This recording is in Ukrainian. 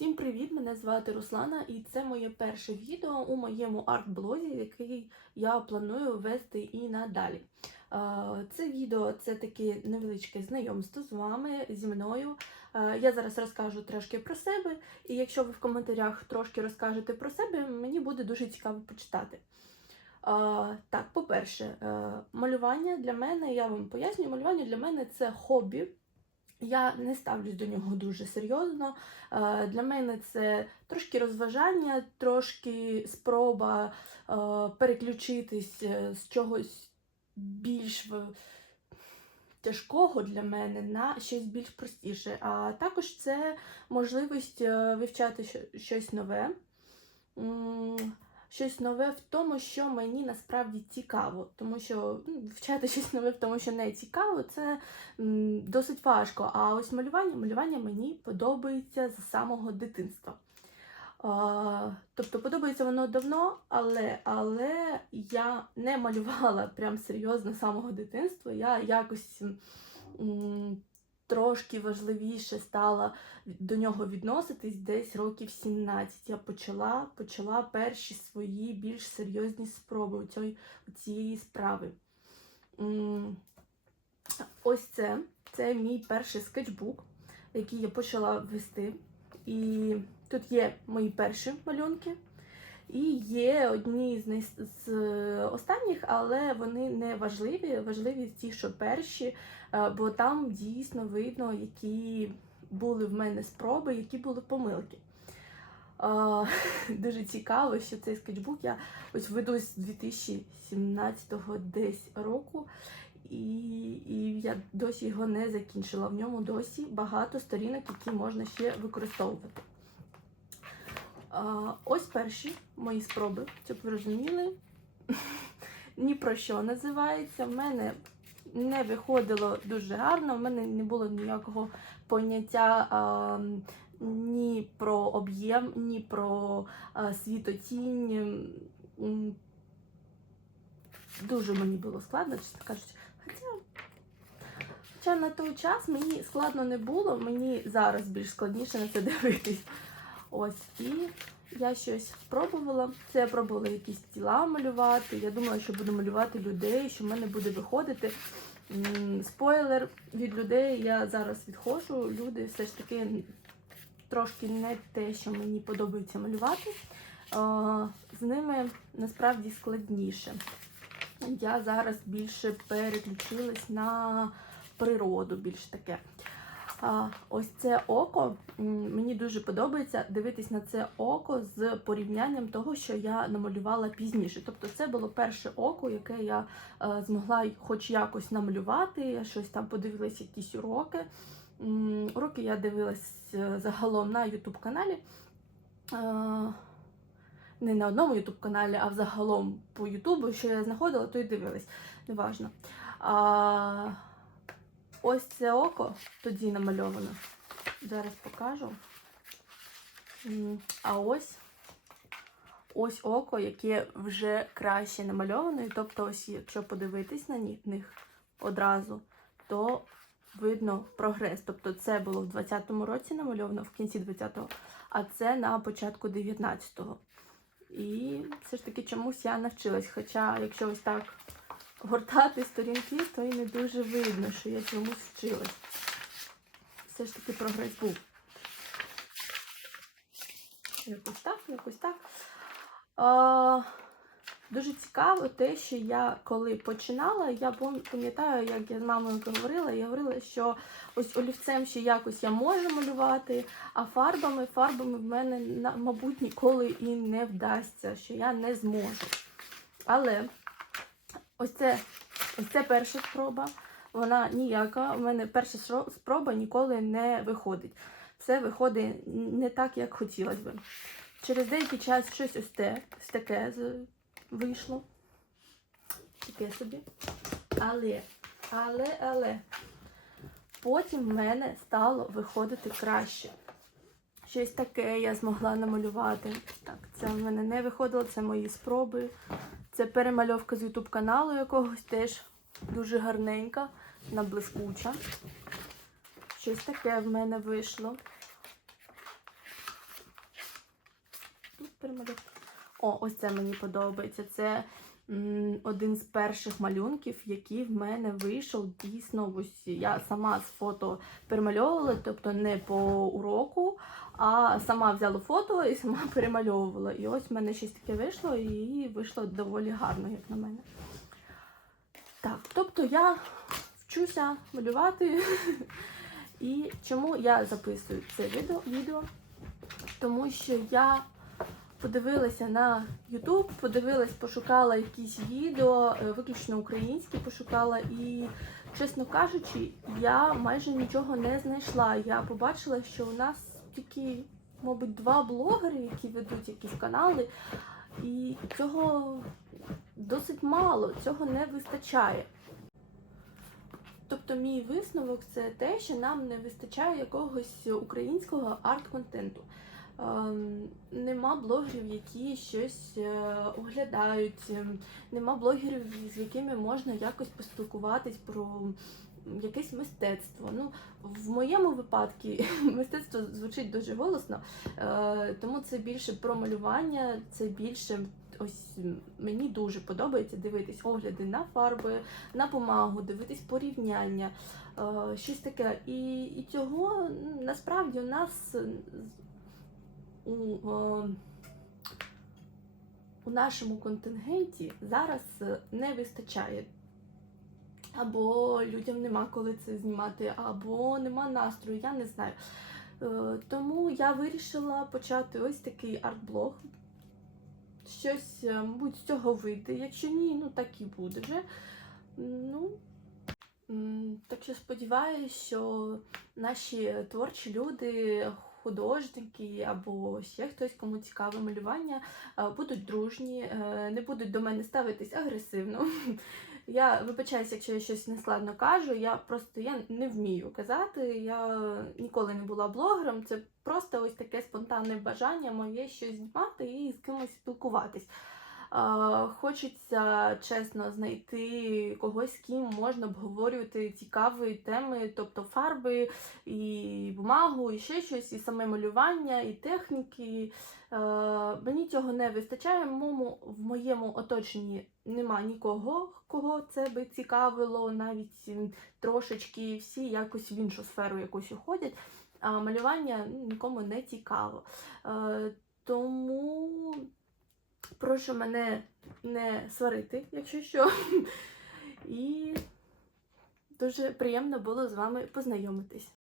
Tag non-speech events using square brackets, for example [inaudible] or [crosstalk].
Всім привіт! Мене звати Руслана, і це моє перше відео у моєму арт-блозі, який я планую вести і надалі. Е, Це відео це таке невеличке знайомство з вами, зі мною. Е, Я зараз розкажу трошки про себе, і якщо ви в коментарях трошки розкажете про себе, мені буде дуже цікаво почитати. Е, Так, по-перше, малювання для мене, я вам пояснюю, малювання для мене це хобі. Я не ставлюсь до нього дуже серйозно. Е, Для мене це трошки розважання, трошки спроба е, переключитись е, з чогось більш тяжкого для мене на щось більш простіше. А також це можливість вивчати щось нове. Щось нове в тому, що мені насправді цікаво, тому що ну, вчати щось нове в тому, що не цікаво, це м, досить важко. А ось малювання, малювання мені подобається з самого дитинства. А, тобто подобається воно давно, але, але я не малювала прям серйозно з самого дитинства. Я якось м, трошки важливіше стала до нього відноситись десь років 17. Я почала, почала перші свої більш серйозні спроби у цієї справи. Ось це. Це мій перший скетчбук, який я почала вести. І тут є мої перші малюнки. І є одні з, най... з останніх, але вони не важливі. Важливі ті, що перші, е, бо там дійсно видно, які були в мене спроби, які були помилки. [laughs] Дуже цікаво, що цей скетчбук я ось веду з 2017 десь року, і, і я досі його не закінчила. В ньому досі багато сторінок, які можна ще використовувати. Ось перші мої спроби, щоб ви розуміли. [laughs] Ні про що називається. В мене не виходило дуже гарно, в мене не було ніякого поняття а, ні про об'єм, ні про а, світотінь. Дуже мені було складно, чесно кажучи. Хоча на той час мені складно не було, мені зараз більш складніше на це дивитись. Ось і я щось спробувала. Це я пробувала якісь тіла малювати. Я думала, що буду малювати людей, що в мене буде виходити. Спойлер від людей я зараз відходжу. Люди все ж таки трошки не те, що мені подобається малювати. З ними насправді складніше. Я зараз більше переключилась на природу, більш таке. Ось це око. Мені дуже подобається дивитись на це око з порівнянням того, що я намалювала пізніше. Тобто, це було перше око, яке я е, змогла хоч якось намалювати. Я щось там подивилась, якісь уроки. Уроки я дивилась е, загалом на YouTube каналі. Е, Не на одному YouTube каналі, а взагалом по Ютубу, що я знаходила, то й дивилась. Неважно. Ось це око тоді намальовано. Зараз покажу. А ось ось око, яке вже краще намальоване. Тобто, ось, якщо подивитись на них одразу, то видно прогрес. Тобто, це було в 20-му році намальовано, в кінці 20-го, а це на початку 19-го. І все ж таки чомусь я навчилась. Хоча, якщо ось так гортати сторінки, то і не дуже видно, що я чомусь вчилась. Все ж таки прогрес був. Якось так, якось так. А, дуже цікаво те, що я коли починала, я пам'ятаю, як я з мамою говорила, я говорила, що ось олівцем ще якось я можу малювати, а фарбами, фарбами в мене, мабуть, ніколи і не вдасться, що я не зможу. Але ось це, ось це перша спроба, вона ніяка. У мене перша спроба ніколи не виходить. Все виходить не так, як хотілося би. Через деякий час щось ось, те, ось таке вийшло. Таке собі. Але, але, але. Потім в мене стало виходити краще. Щось таке я змогла намалювати. Так, це в мене не виходило, це мої спроби. Це перемальовка з YouTube каналу якогось теж дуже гарненька, на блискуча. Щось таке в мене вийшло. Тут перемальовка. О, ось це мені подобається. Це один з перших малюнків, який в мене вийшов дійсно. Ось я сама з фото перемальовувала, тобто не по уроку, а сама взяла фото і сама [laughs] перемальовувала. І ось в мене щось таке вийшло, і вийшло доволі гарно, як на мене. Так, тобто я вчуся малювати. [laughs] І чому я записую це відео? Тому що я подивилася на YouTube, подивилась, пошукала якісь відео, е, виключно українські пошукала, і, чесно кажучи, я майже нічого не знайшла. Я побачила, що у нас тільки, мабуть, два блогери, які ведуть якісь канали, і цього досить мало, цього не вистачає. Тобто мій висновок це те, що нам не вистачає якогось українського арт-контенту. Ем, нема блогерів, які щось е, оглядають, ем, нема блогерів, з якими можна якось поспілкуватись про якесь мистецтво. Ну, в моєму випадку [laughs] мистецтво звучить дуже голосно, е, тому це більше про малювання, це більше ось мені дуже подобається дивитись огляди на фарби, на бумагу, дивитись порівняння, е, щось таке. І, і цього насправді у нас у, е, у нашому контингенті зараз е, не вистачає. Або людям нема коли це знімати, або нема настрою, я не знаю. Е, Тому я вирішила почати ось такий арт-блог. Щось, мабуть, з цього вийде. Якщо ні, ну так і буде вже. Ну, так що сподіваюся, що наші творчі люди, художники або ще хтось, кому цікаве малювання, е, будуть дружні, е, не будуть до мене ставитись агресивно. [laughs] Я вибачаюся, якщо я щось нескладно кажу. Я просто я не вмію казати. Я ніколи не була блогером. Це просто ось таке спонтанне бажання моє щось знімати і з кимось спілкуватись. Хочеться чесно знайти когось, з ким можна обговорювати цікаві теми, тобто фарби, і бумагу, і ще щось, і саме малювання, і техніки. Мені цього не вистачає. В моєму, оточенні нема нікого, кого це би цікавило, навіть трошечки всі якось в іншу сферу якусь уходять. А малювання нікому не цікаво. Тому прошу мене не сварити, якщо що. І дуже приємно було з вами познайомитись.